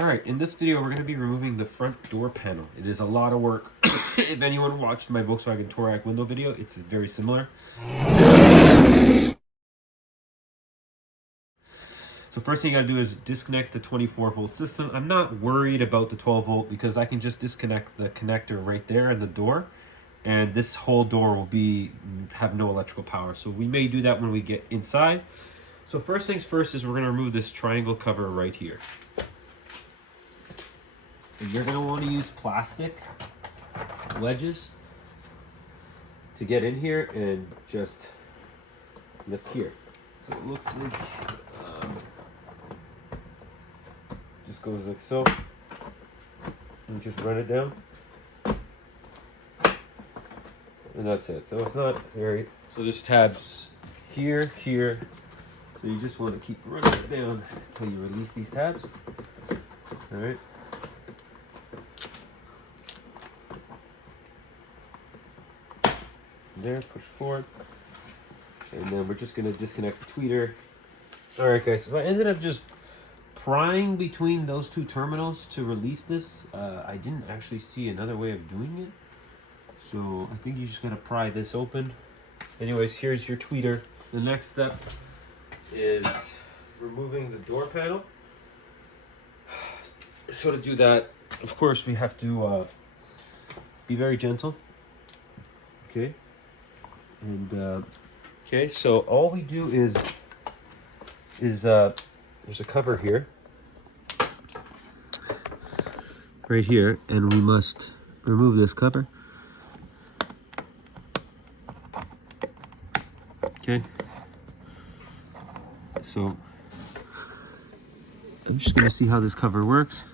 Alright, in this video we're going to be removing the front door panel. It is a lot of work. If anyone watched my Volkswagen Touareg window video, it's very similar. So first thing you gotta do is disconnect the 24-volt system. I'm not worried about the 12-volt because I can just disconnect the connector right there in the door, and this whole door will have no electrical power. So we may do that when we get inside. So first things first is we're gonna remove this triangle cover right here. And you're going to want to use plastic wedges to get in here and just lift here. So it looks like just goes like so, and just run it down, and that's it. So it's not very. So this tabs here, here. So you just want to keep running it down until you release these tabs. All right. There, push forward, and then we're just going to disconnect the tweeter. All right, guys, so I ended up just prying between those two terminals to release this. I didn't actually see another way of doing it, so I think you just got to pry this open. Anyways, here's your tweeter. The next step is removing the door panel. So to do that, of course, we have to be very gentle. Okay. And okay, so all we do is there's a cover here, right here, and we must remove this cover. Okay. So I'm just gonna see how this cover works,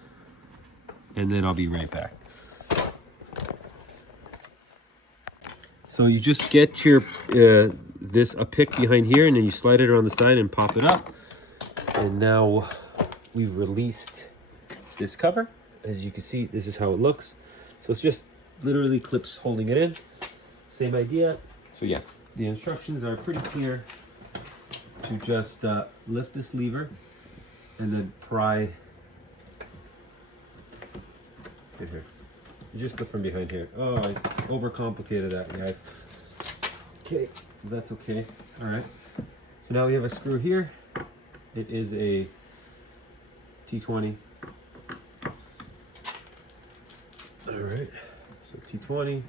and then I'll be right back. So you just get your a pick behind here, and then you slide it around the side and pop it up. And now we've released this cover. As you can see, this is how it looks. So it's just literally clips holding it in. Same idea. So yeah, the instructions are pretty clear. To just lift this lever and then pry. Here. Just look from behind here. Oh, I overcomplicated that, guys. Okay, that's okay. All right. So now we have a screw here. It is a T20. All right. So T20.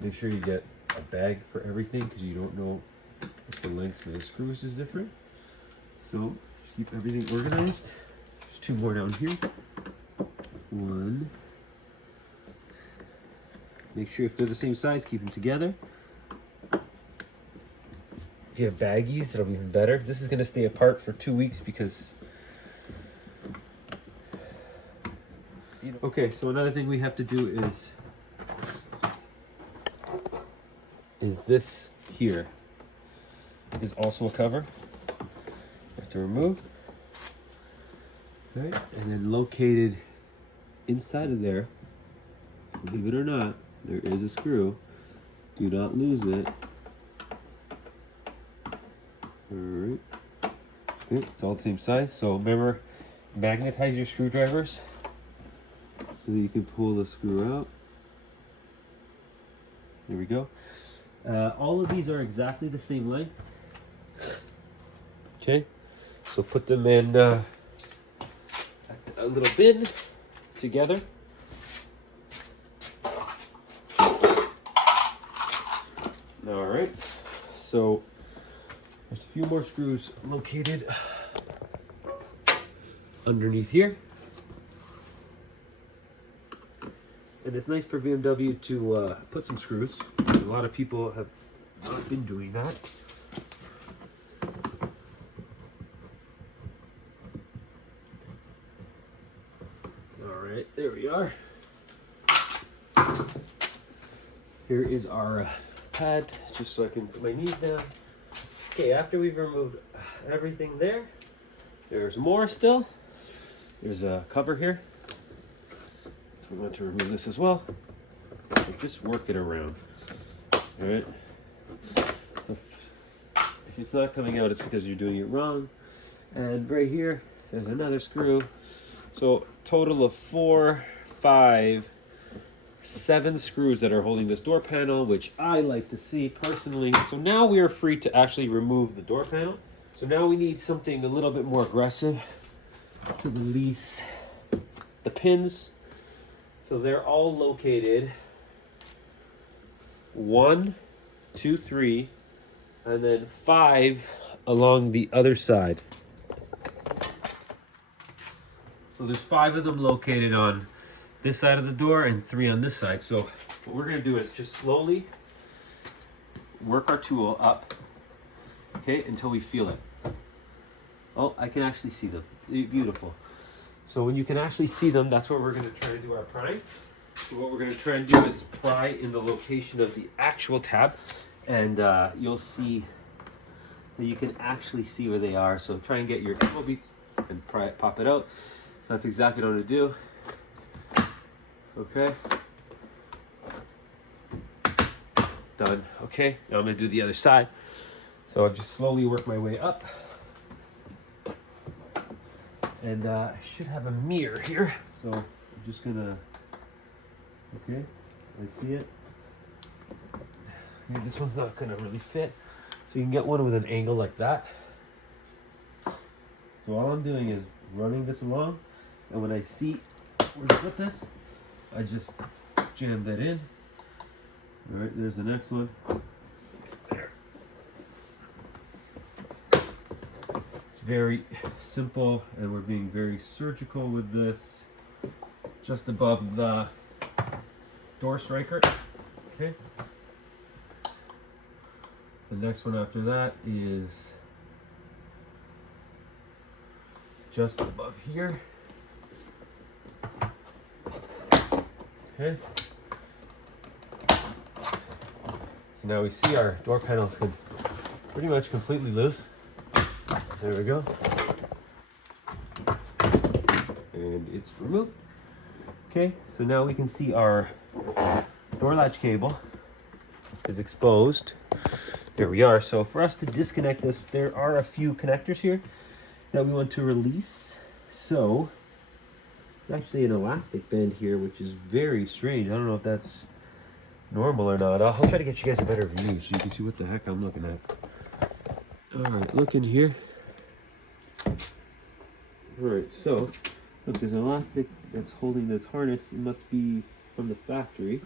Make sure you get a bag for everything because you don't know if the length of the screws is different. So just keep everything organized. There's two more down here. One. Make sure if they're the same size, keep them together. If you have baggies, it'll be even better. This is going to stay apart for 2 weeks because... Okay, so another thing we have to do is this here is also a cover. You have to remove. Right? And then located inside of there, believe it or not, there is a screw. Do not lose it. Alright. Good. It's all the same size. So remember, magnetize your screwdrivers so that you can pull the screw out. There we go. All of these are exactly the same length. Okay. So put them in a little bin together. All right, so there's a few more screws located underneath here. And it's nice for BMW to put some screws. A lot of people have not been doing that. All right, there we are. Here is our pad, just so I can put my knees down. Okay, after we've removed everything there, there's more still. There's a cover here. So we want to remove this as well. So just work it around. All right. If it's not coming out, it's because you're doing it wrong. And right here, There's another screw. So total of 4, 5, 7 screws that are holding this door panel, which I like to see personally. So now we are free to actually remove the door panel. So now we need something a little bit more aggressive to release the pins. So they're all located 1, 2, 3, and then 5 along the other side. So there's 5 of them located on this side of the door and 3 on this side. So what we're gonna do is just slowly work our tool up, okay, until we feel it. Oh, I can actually see them. Beautiful. So when you can actually see them, that's what we're gonna try to do our prying. So what we're gonna try and do is pry in the location of the actual tab, and you'll see that you can actually see where they are. So try and get your tool beat and pry it, pop it out. So that's exactly what I'm gonna do. Okay. Done. Okay, now I'm gonna do the other side. So I'll just slowly work my way up. And I should have a mirror here. So I'm just gonna, okay, I see it. Okay, this one's not gonna really fit. So you can get one with an angle like that. So all I'm doing is running this along, and when I see where to put this, I just jam that in. All right, there's the next one. There. It's very simple, and we're being very surgical with this. Just above the door striker. Okay. The next one after that is just above here. Okay. So now we see our door panels pretty much completely loose. There we go. And it's removed. Okay, so now we can see our door latch cable is exposed. There we are. So for us to disconnect this, there are a few connectors here that we want to release. So there's actually an elastic band here, which is very strange. I don't know if that's normal or not. I'll try to get you guys a better view so you can see what the heck I'm looking at. All right, look in here. All right, so look, there's an elastic that's holding this harness. It must be from the factory.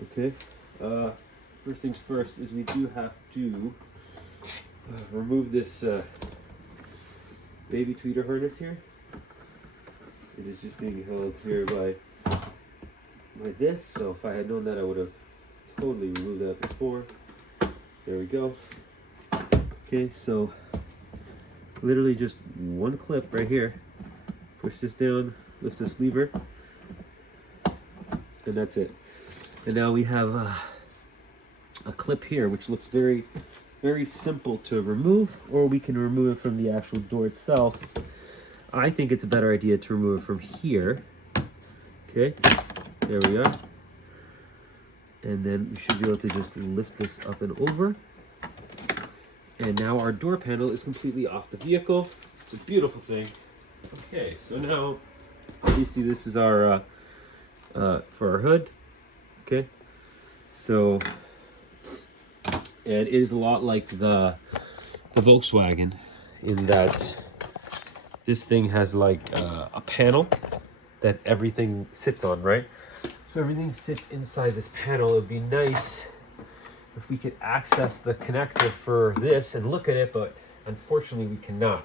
Okay. First things first is we do have to remove this baby tweeter harness here. It is just being held here by this. So if I had known that, I would have totally removed that before. There we go. Okay, so literally just one clip right here. Push this down, lift this lever, and that's it. And now we have a clip here, which looks very, very simple to remove, or we can remove it from the actual door itself. I think it's a better idea to remove it from here. Okay, there we are. And then we should be able to just lift this up and over. And now our door panel is completely off the vehicle. It's a beautiful thing. Okay, so now obviously this is our for our hood. Okay, so and it is a lot like the Volkswagen in that this thing has like a panel that everything sits on, right? So everything sits inside this panel. It would be nice if we could access the connector for this and look at it, but unfortunately we cannot.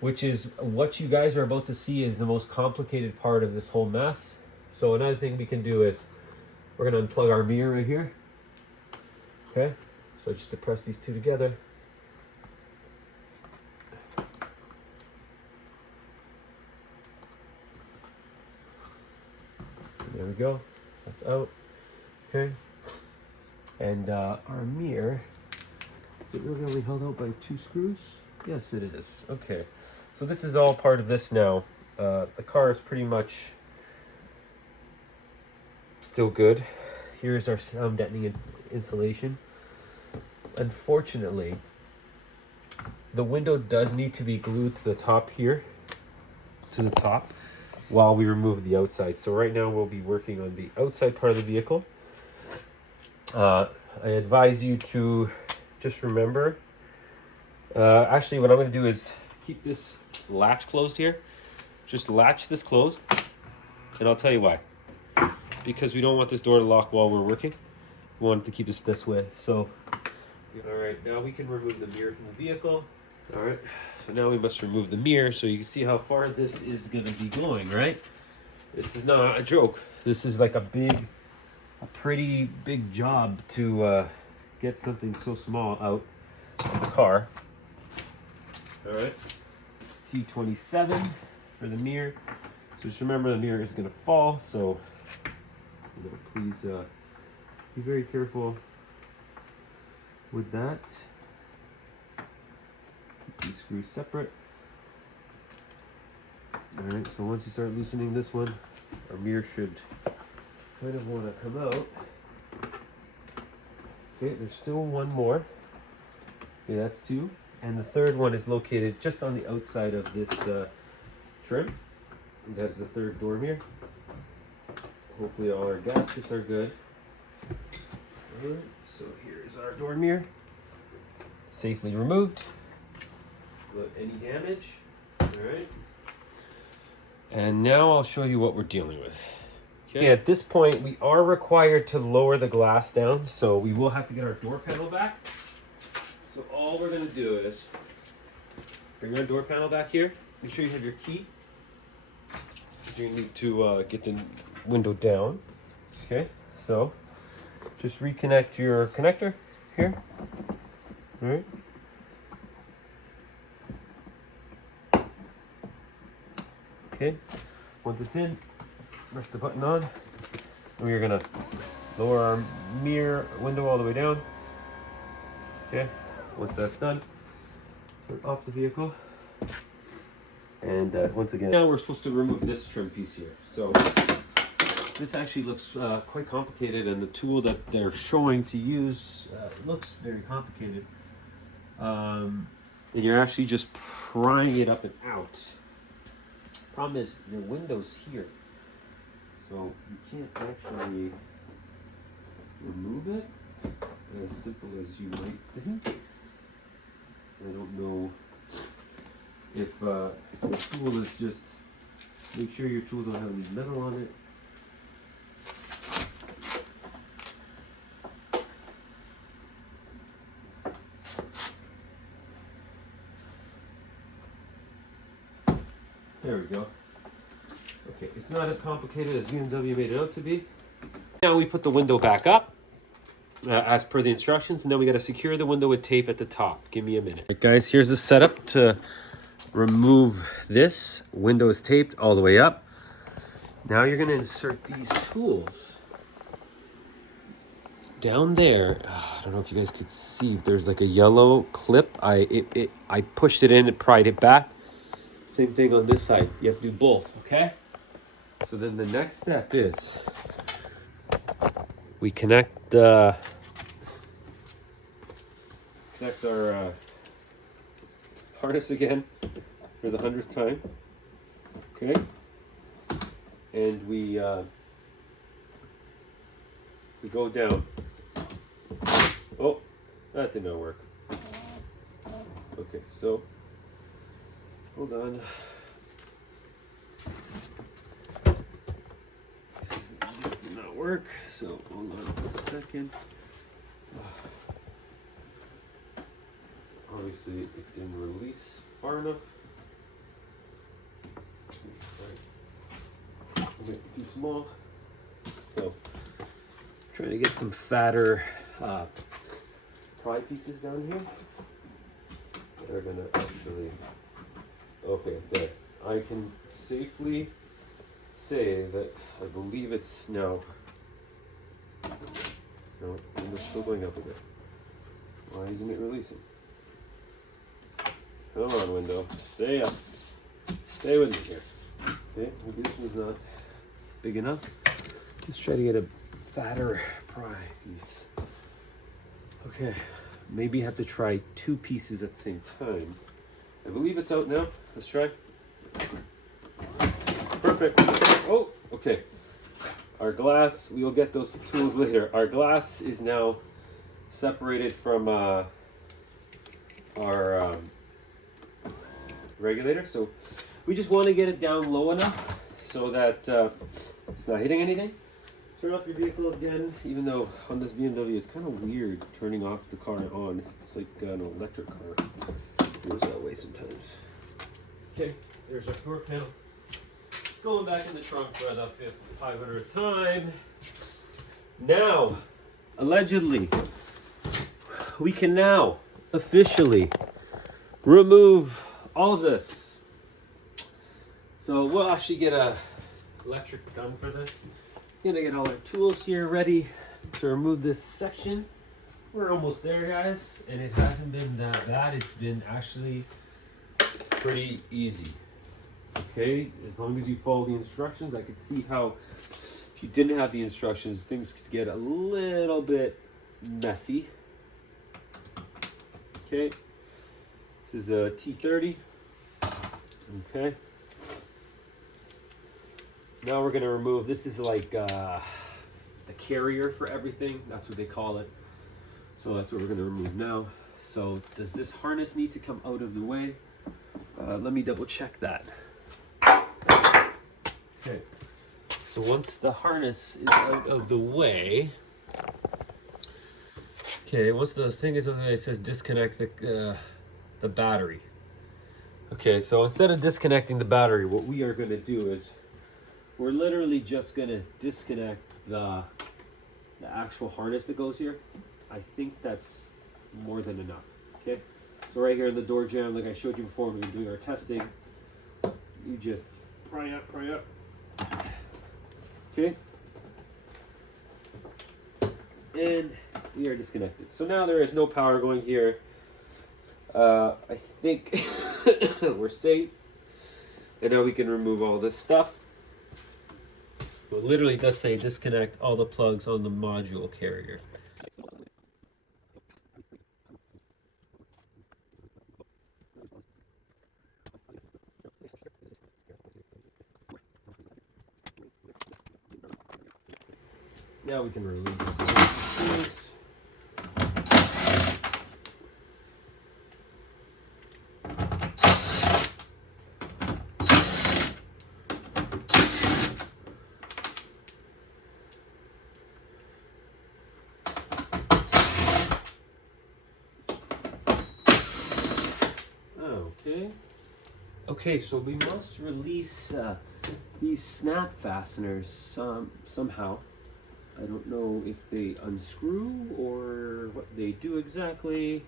Which is what you guys are about to see is the most complicated part of this whole mess. So another thing we can do is we're gonna unplug our mirror right here. Okay, so just to press these two together. There we go, that's out. Okay, and our mirror, is it really held out by 2 screws? Yes, it is. Okay, so this is all part of this now. The car is pretty much still good. Here's our sound deadening insulation. Unfortunately, the window does need to be glued to the top here, to the top, while we remove the outside. So right now we'll be working on the outside part of the vehicle. I advise you to just remember, actually what I'm going to do is keep this latch closed here. Just latch this closed, and I'll tell you why. Because we don't want this door to lock while we're working. We want to keep this way. So, all right, now we can remove the mirror from the vehicle. All right, so now we must remove the mirror so you can see how far this is going to be going, right? This is not a joke. This is like a pretty big job to get something so small out of the car. All right, T27 for the mirror. So just remember the mirror is going to fall, so please be very careful with that. Keep these screws separate. Alright, so once you start loosening this one, our mirror should kind of want to come out. Okay, there's still one more. Okay, that's two. And the third one is located just on the outside of this trim. That's the third door mirror. Hopefully all our gaskets are good. Alright, so here's our door mirror. Safely removed. Without any damage. Alright. And now I'll show you what we're dealing with. Okay, at this point we are required to lower the glass down, so we will have to get our door panel back. So all we're going to do is bring our door panel back here. Make sure you have your key. You need to get the window down. Okay, so just reconnect your connector here. All right. Okay, once it's in, press the button on. We're gonna lower our mirror window all the way down. Okay, once that's done, turn off the vehicle. And once again, now we're supposed to remove this trim piece here. So this actually looks quite complicated, and the tool that they're showing to use looks very complicated. And you're actually just prying it up and out. Problem is, your window's here, so you can't actually remove it as simple as you might think. I don't know if the tool is just, make sure your tools don't have any metal on it. There we go. Okay, it's not as complicated as BMW made it out to be. Now we put the window back up as per the instructions, and then we got to secure the window with tape at the top. Give me a minute. All right, guys, here's the setup to remove this. Window is taped all the way up. Now you're going to insert these tools down there. I don't know if you guys could see. There's like a yellow clip. I pushed it in and pried it back. Same thing on this side. You have to do both, okay? So then the next step is we connect our harness again for the 100th time, okay? And we go down. Oh, that did not work. Okay, so hold on. This did not work, so hold on a second. Obviously, it didn't release far enough. Right. A bit too small. So, trying to get some fatter pry pieces down here. They're gonna actually. Okay, there. I can safely say that I believe it's now. No, it's still going up a bit. Why isn't it releasing? Come on, window. Stay up. Stay with me here. Okay, maybe this one's not big enough. Let's try to get a fatter pry piece. Okay, maybe have to try two pieces at the same time. I believe it's out now. Let's try. Perfect. Oh, okay. Our glass, we will get those tools later. Our glass is now separated from our regulator. So we just want to get it down low enough so that it's not hitting anything. Turn off your vehicle again, even though on this BMW it's kind of weird turning off the car on. It's like an electric car. It goes that way sometimes. Okay, there's our door panel. Going back in the trunk for the 500th time. Now, allegedly, we can now officially remove all of this. So we'll actually get a electric gun for this. Gonna get all our tools here ready to remove this section. We're almost there, guys, and it hasn't been that bad. It's been actually pretty easy. Okay, as long as you follow the instructions. I could see how if you didn't have the instructions, things could get a little bit messy. Okay, this is a T30. Okay. Now we're gonna remove, this is like the carrier for everything. That's what they call it. So that's what we're gonna remove now. So does this harness need to come out of the way? Let me double check that. Okay. So once the harness is out of the way, okay, once the thing is on the way, it says disconnect the battery. Okay, so instead of disconnecting the battery, what we are gonna do is we're literally just gonna disconnect the actual harness that goes here. I think that's more than enough. Okay, so right here in the door jamb, like I showed you before when we were doing our testing, you just pry up. Okay, and we are disconnected. So now there is no power going here. I think we're safe, and now we can remove all this stuff. It literally does say disconnect all the plugs on the module carrier. Now we can release the screws. Okay, so we must release these snap fasteners somehow. I don't know if they unscrew or what they do exactly.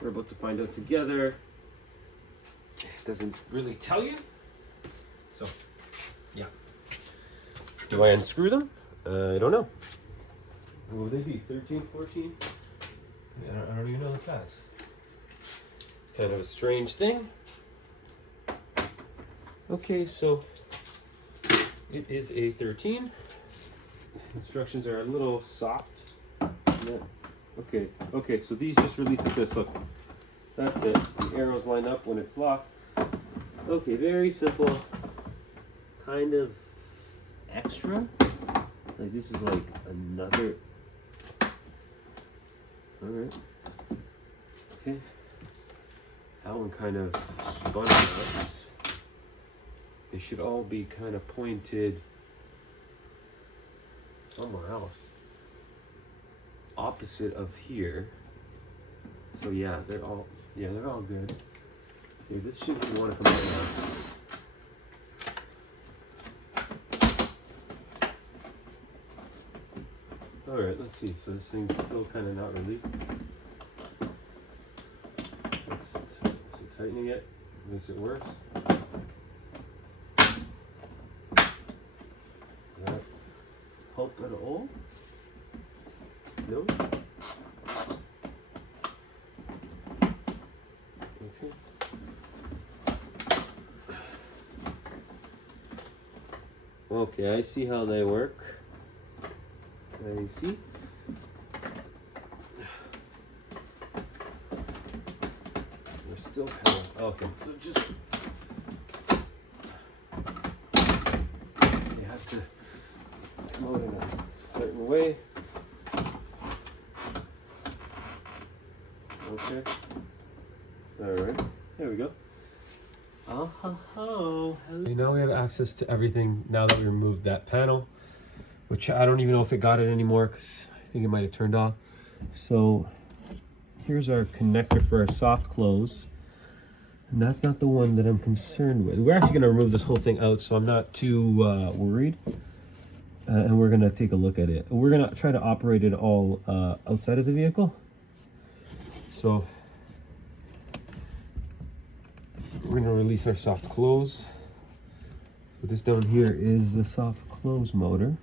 We're about to find out together. It doesn't really tell you. So, yeah. Do I unscrew them? I don't know. What would they be? 13, 14? I don't even know the size. Kind of a strange thing. Okay, so it is a 13. Instructions are a little soft. Yeah. Okay, so these just release like this. Look, that's it. The arrows line up when it's locked. Okay, very simple. Kind of extra. Like this is like another. Alright. Okay. That one kind of spun out. They should all be kind of pointed somewhere else. Opposite of here. So yeah, they're all good. Okay, this shouldn't want to come out now. Alright, let's see. So this thing's still kind of not released. So tightening it makes it worse. Help at all? No? Okay. Okay, I see how they work. I see. We're still kind of, Okay, so just you have to come out in a certain way. Okay. All right. There we go. Oh. Now we have access to everything now that we removed that panel, which I don't even know if it got it anymore because I think it might have turned off. So here's our connector for our soft close. And that's not the one that I'm concerned with. We're actually going to remove this whole thing out, so I'm not too worried. And we're going to take a look at it. We're going to try to operate it all outside of the vehicle. So we're going to release our soft close. So this down here is the soft close motor.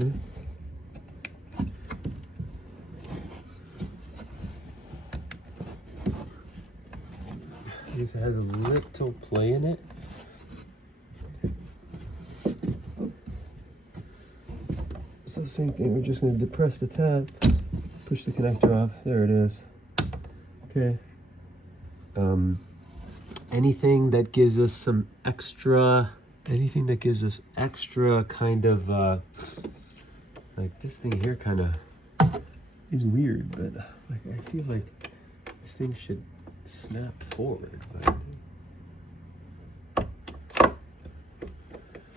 Okay. This has a little play in it. So the same thing, we're just going to depress the tab, push the connector off. There it is. Okay. Anything that gives us some extra, kind of, like this thing here kind of is weird, but like I feel like this thing should snap forward. But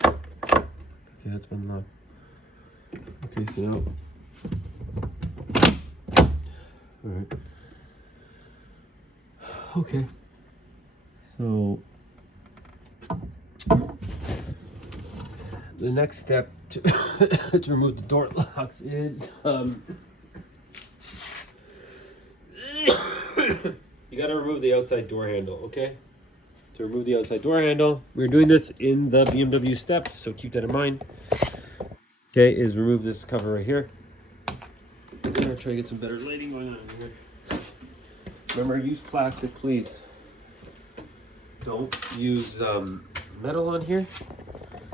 okay, that's been locked. Okay, so now, all right. Okay, so the next step to to remove the door locks is you got to remove the outside door handle. Okay, to remove the outside door handle, we're doing this in the BMW steps, so keep that in mind. Okay, is remove this cover right here. I'm gonna try to get some better lighting going on here. Remember, use plastic, please. Don't use metal on here.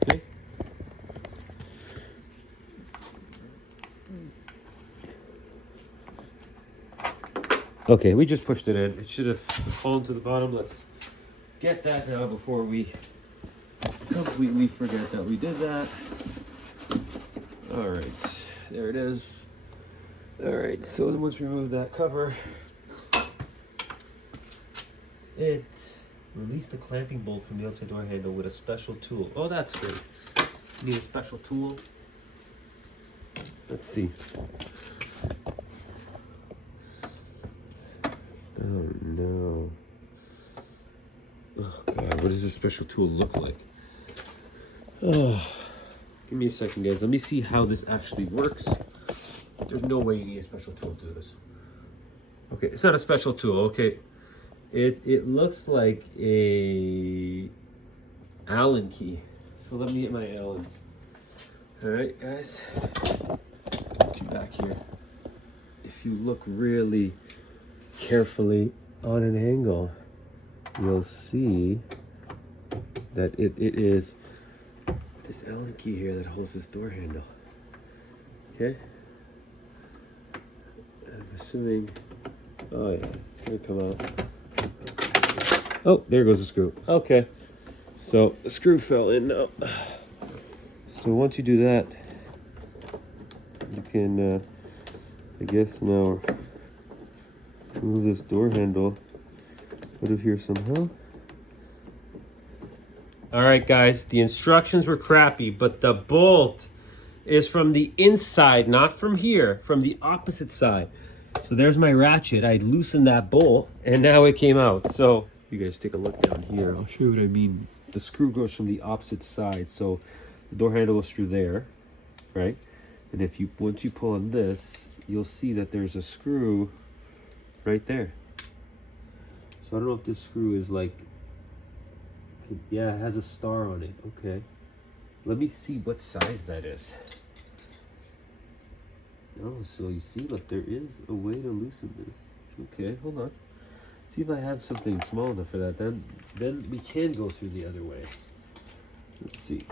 Okay. Okay, we just pushed it in. It should have fallen to the bottom. Let's get that now before we completely forget that we did that. All right, there it is. All right, so then once we remove that cover, it released the clamping bolt from the outside door handle with a special tool. Oh, that's great. You need a special tool. Let's see. Oh no. Oh God, what does this special tool look like? Oh, give me a second, guys. Let me see how this actually works. There's no way you need a special tool to do this. Okay, it's not a special tool. Okay, it looks like a Allen key. So let me get my Allens. All right, guys. Put you back here. If you look really carefully on an angle, you'll see that it is this Allen key here that holds this door handle. Okay. I'm assuming, oh yeah, it's gonna come out. Oh, there goes the screw. Okay, so the screw fell in now. So once you do that, you can, I guess now, remove this door handle out of here somehow. All right, guys, the instructions were crappy, but the bolt is from the inside, not from here, from the opposite side. So there's my ratchet. I loosened that bolt and now it came out. So you guys take a look down here. I'll show you what I mean. The screw goes from the opposite side. So the door handle goes through there, right? And if you, once you pull on this, you'll see that there's a screw right there. So I don't know if this screw is like, yeah, it has a star on it. Okay. Let me see what size that is. Oh, so you see, look, there is a way to loosen this. Okay, hold on. See if I have something small enough for that. Then we can go through the other way. Let's see.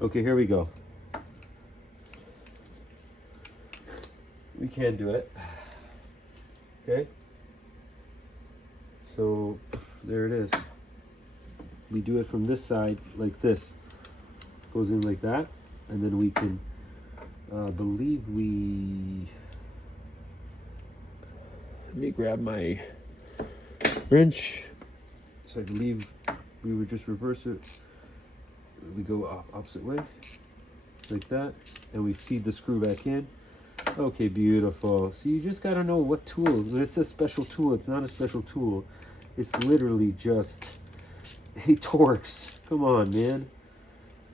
Okay, here we go. We can do it. Okay. So there it is. We do it from this side like this. Goes in like that, and then we can believe we. Let me grab my wrench. So I believe we would just reverse it. We go opposite way, like that, and we feed the screw back in. Okay, beautiful. So you just gotta know what tool. When it's a special tool, it's not a special tool. It's literally just a Torx. Come on, man.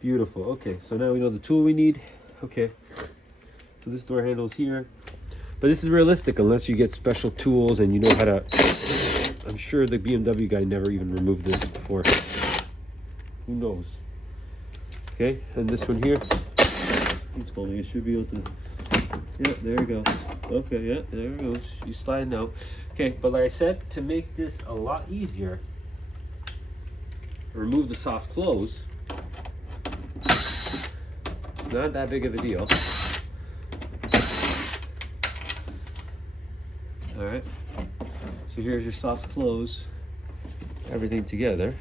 Beautiful. Okay, so now we know the tool we need. Okay, so this door handle's here. But this is realistic unless you get special tools and you know how to. I'm sure the BMW guy never even removed this before. Who knows? Okay, and this one here. It's holding. It should be able to. Yeah, there you go. Okay, yeah, there it goes. You slide now. Okay, but like I said, to make this a lot easier, remove the soft close. Not that big of a deal. All right. So here's your soft close. Everything together.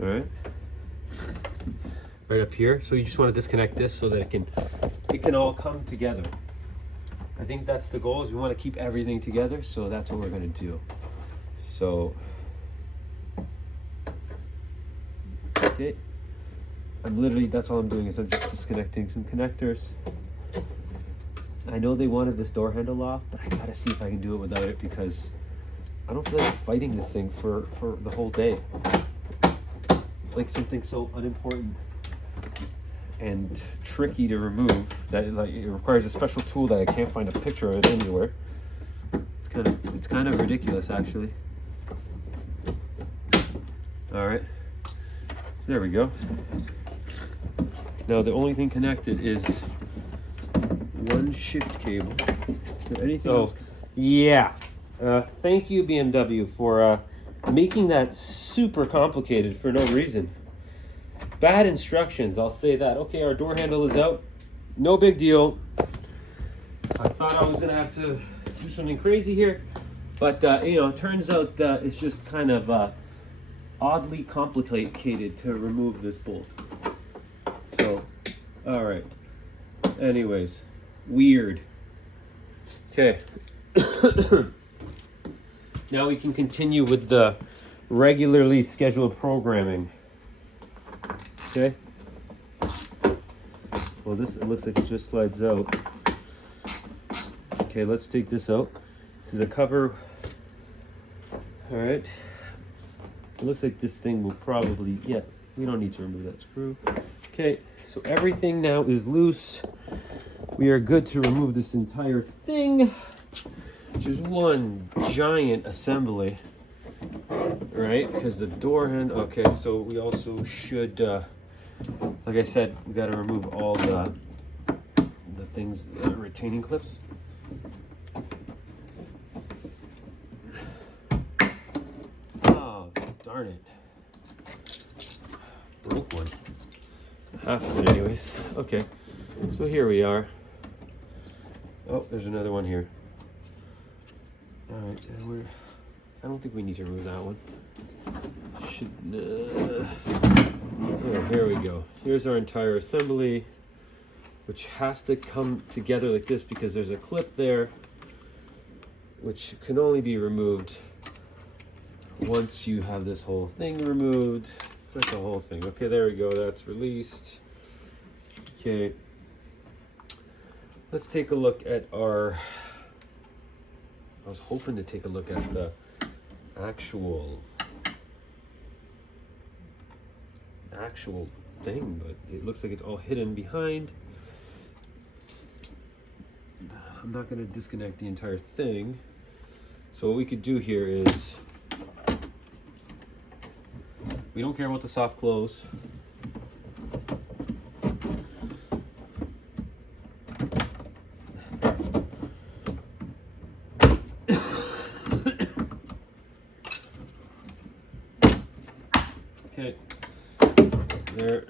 All right. Right up here. So you just want to disconnect this so that it can all come together. I think that's the goal. Is we want to keep everything together. So that's what we're going to do. So. Okay. That's all I'm doing is I'm just disconnecting some connectors. I know they wanted this door handle off, but I gotta see if I can do it without it because I don't feel like fighting this thing for the whole day. Like something so unimportant and tricky to remove that it requires a special tool that I can't find a picture of it anywhere. It's kind of ridiculous actually. All right, there we go. Now the only thing connected is one shift cable. Anything else? Yeah. Thank you, BMW, for making that super complicated for no reason. Bad instructions, I'll say that. Okay, our door handle is out. No big deal. I thought I was gonna have to do something crazy here, but it turns out it's just kind of oddly complicated to remove this bolt. So, all right. Anyways, weird. Okay. Now we can continue with the regularly scheduled programming. Okay. Well, it looks like it just slides out. Okay, let's take this out. This is a cover. All right. It looks like this thing will probably, yeah, we don't need to remove that screw. Okay, so everything now is loose. We are good to remove this entire thing, which is one giant assembly, right? Because the door handle, okay, so we also should, like I said, we got to remove all the things, retaining clips. Oh, darn it. Broke one. Half of it anyways. Okay, so here we are. Oh, there's another one here. All right, and I don't think we need to remove that one. Oh, here we go. Here's our entire assembly, which has to come together like this because there's a clip there, which can only be removed once you have this whole thing removed. It's like the whole thing. Okay, there we go. That's released. Okay. Let's take a look at our. I was hoping to take a look at the actual thing, but it looks like it's all hidden behind. I'm not going to disconnect the entire thing. So what we could do here is, we don't care about the soft close. Okay, there.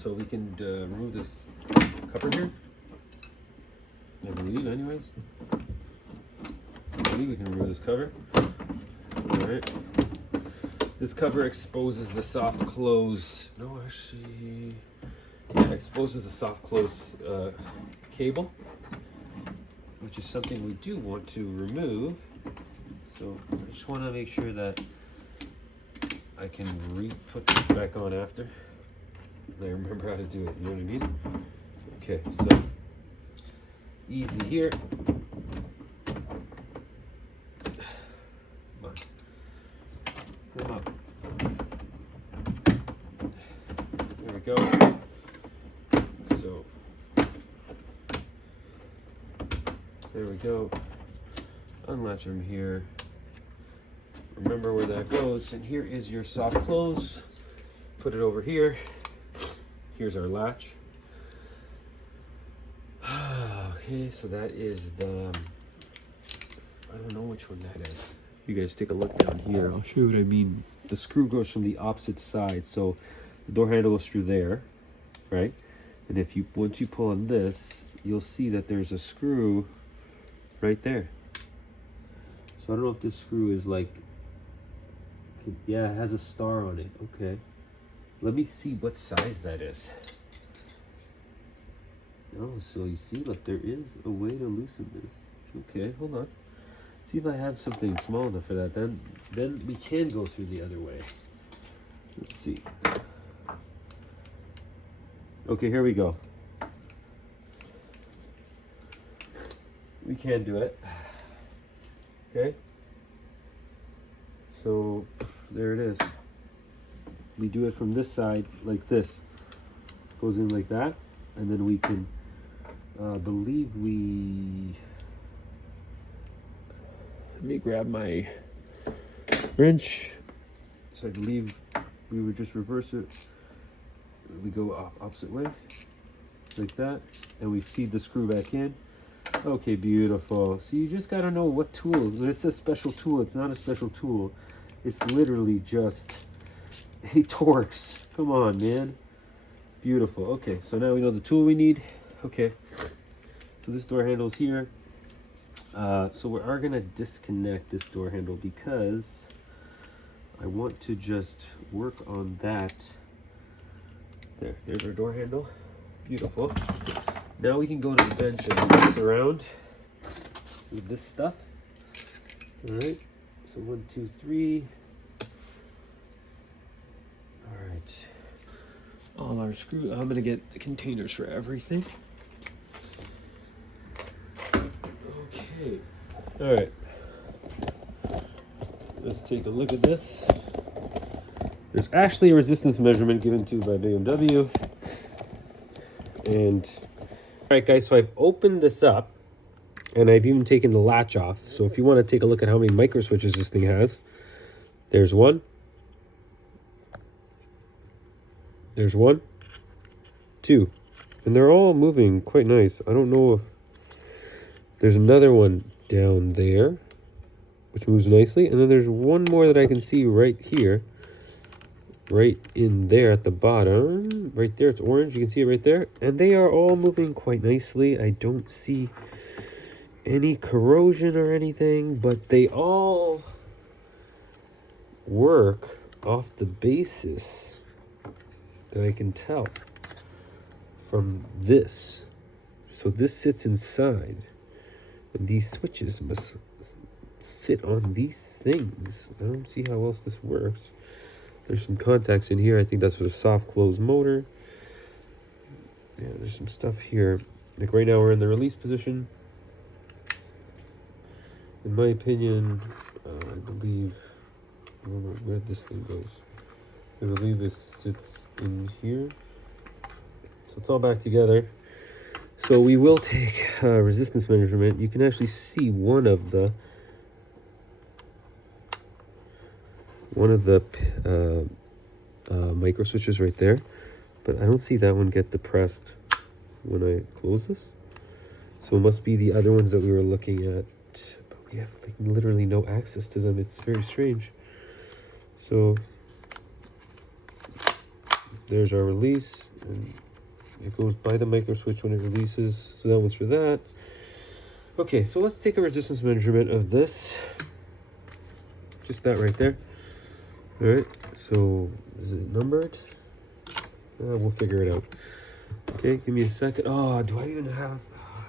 So we can remove this cover here, I believe, anyways. easily. We can remove this cover. All right. This cover exposes the soft close. No, actually, yeah, exposes the soft close cable, which is something we do want to remove. So I just want to make sure that I can put this back on after. I remember how to do it, you know what I mean? Okay, so easy here. Come on. Come up. There we go. So, there we go. Unlatch them here. Remember where that goes, and here is your soft close. Put it over here. Here's our latch. Okay, so that is the, I don't know which one that is. You guys take a look down here. I'll show you what I mean. The screw goes from the opposite side, so the door handle goes through there, right? And if you, once you pull on this, you'll see that there's a screw right there. So I don't know if this screw is like, yeah, it has a star on it. Okay. Let me see what size that is. Oh, so you see, look, there is a way to loosen this. Okay, hold on. See if I have something small enough for that. Then we can go through the other way. Let's see. Okay, here we go. We can do it. Okay. So there it is. We do it from this side like this. Goes in like that, and then we can believe we. Let me grab my wrench. So I believe we would just reverse it. We go opposite way, like that, and we feed the screw back in. Okay, beautiful. So you just gotta know what tool. It's a special tool. It's not a special tool. It's literally just a Torx. Come on, man. Beautiful. Okay, so now we know the tool we need. Okay, so this door handle's here. So we are gonna disconnect this door handle because I want to just work on that. There's our door handle. Beautiful. Now we can go to the bench and mess around with this stuff. All right, so 1, 2, 3. All right. All our screws. I'm gonna get containers for everything. Okay. All right. Let's take a look at this. There's actually a resistance measurement given to by BMW. And all right, guys, so I've opened this up and I've even taken the latch off. So if you want to take a look at how many micro switches this thing has, there's 1. There's 1, 2, and they're all moving quite nice. I don't know if there's another one down there, which moves nicely. And then there's one more that I can see right here, right in there at the bottom, right there. It's orange. You can see it right there. And they are all moving quite nicely. I don't see any corrosion or anything, but they all work off the basis that I can tell from this. So this sits inside, and these switches must sit on these things. I don't see how else this works. There's some contacts in here. I think that's for the soft close motor. Yeah, there's some stuff here. Like right now we're in the release position. In my opinion, I believe, I don't know where this thing goes. I believe this sits in here. So it's all back together. So we will take a resistance measurement. You can actually see one of the micro switches right there, but I don't see that one get depressed when I close this. So it must be the other ones that we were looking at, but we have like literally no access to them. It's very strange. So there's our release, and it goes by the micro switch when it releases. So that one's for that. Okay, so let's take a resistance measurement of this. Just that right there. All right, so is it numbered? We'll figure it out. Okay, give me a second. Oh, do I even have,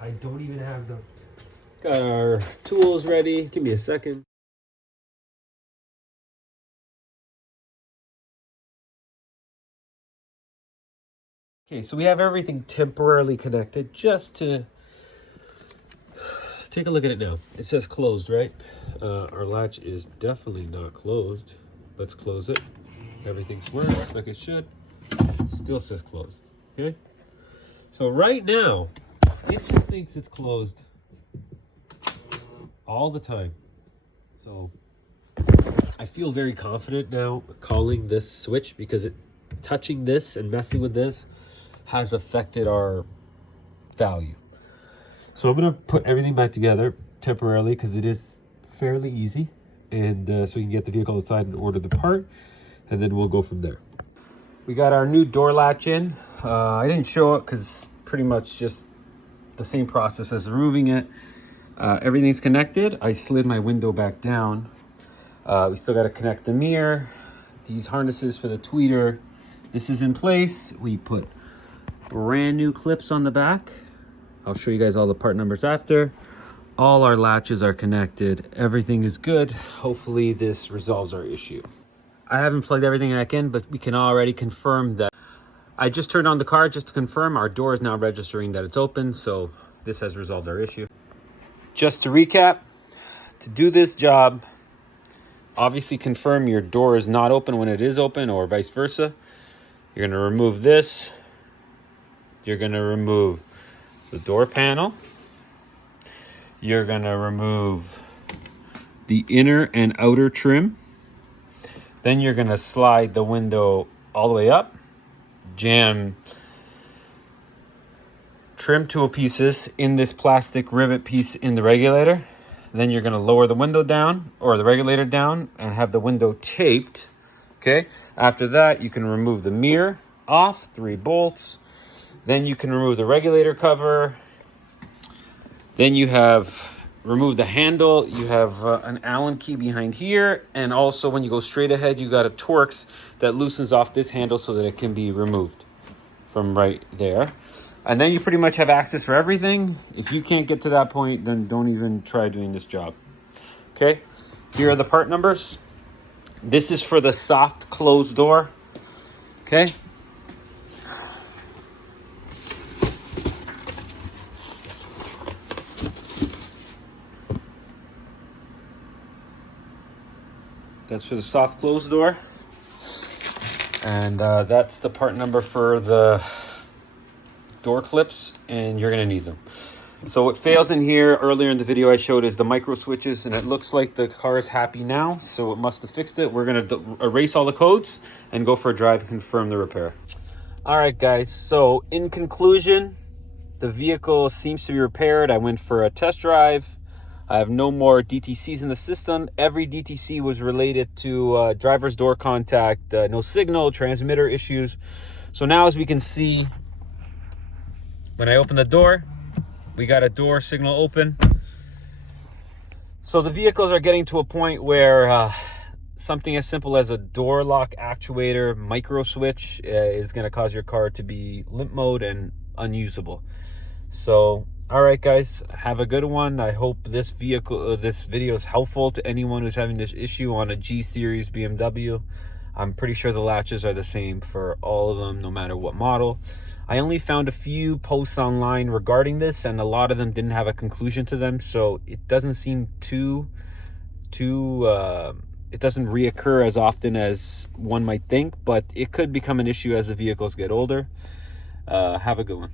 I don't even have the, got our tools ready. Give me a second. Okay, so we have everything temporarily connected just to take a look at it now. It says closed, right? Our latch is definitely not closed. Let's close it. Everything's works like it should. Still says closed, okay? So right now, it just thinks it's closed all the time. So I feel very confident now calling this switch because touching this and messing with this has affected our value. So I'm gonna put everything back together temporarily because it is fairly easy, and so we can get the vehicle outside and order the part, and then we'll go from there. We got our new door latch in. I didn't show it because pretty much just the same process as removing it. Everything's connected. I slid my window back down. We still got to connect the mirror, these harnesses for the tweeter. This is in place. We put brand new clips on the back. I'll show you guys all the part numbers after. All our latches are connected. Everything is good. Hopefully this resolves our issue. I haven't plugged everything back in, but we can already confirm that. I just turned on the car just to confirm our door is now registering that it's open, so this has resolved our issue. Just to recap, to do this job, obviously confirm your door is not open when it is open, or vice versa. You're going to remove this. You're going to remove the door panel. You're going to remove the inner and outer trim. Then you're going to slide the window all the way up, jam trim tool pieces in this plastic rivet piece in the regulator. Then you're going to lower the window down, or the regulator down, and have the window taped. Okay. After that, you can remove the mirror off, 3 bolts. Then you can remove the regulator cover. Then you have remove the handle. You have an Allen key behind here. And also when you go straight ahead, you got a Torx that loosens off this handle so that it can be removed from right there. And then you pretty much have access for everything. If you can't get to that point, then don't even try doing this job. Okay, here are the part numbers. This is for the soft closed door. Okay. That's for the soft closed door. And that's the part number for the door clips, and you're gonna need them. So what fails in here earlier in the video I showed is the micro switches, and it looks like the car is happy now, so it must have fixed it. We're gonna erase all the codes and go for a drive and confirm the repair. All right, guys, so in conclusion, the vehicle seems to be repaired. I went for a test drive. I have no more DTCs in the system. Every DTC was related to driver's door contact, no signal, transmitter issues. So now, as we can see, when I open the door, we got a door signal open. So the vehicles are getting to a point where something as simple as a door lock actuator micro switch is going to cause your car to be limp mode and unusable. So, all right, guys, have a good one. I hope this video is helpful to anyone who's having this issue on a G series BMW. I'm pretty sure the latches are the same for all of them, no matter what model. I only found a few posts online regarding this, and a lot of them didn't have a conclusion to them, so it doesn't seem it doesn't reoccur as often as one might think, but it could become an issue as the vehicles get older. Have a good one.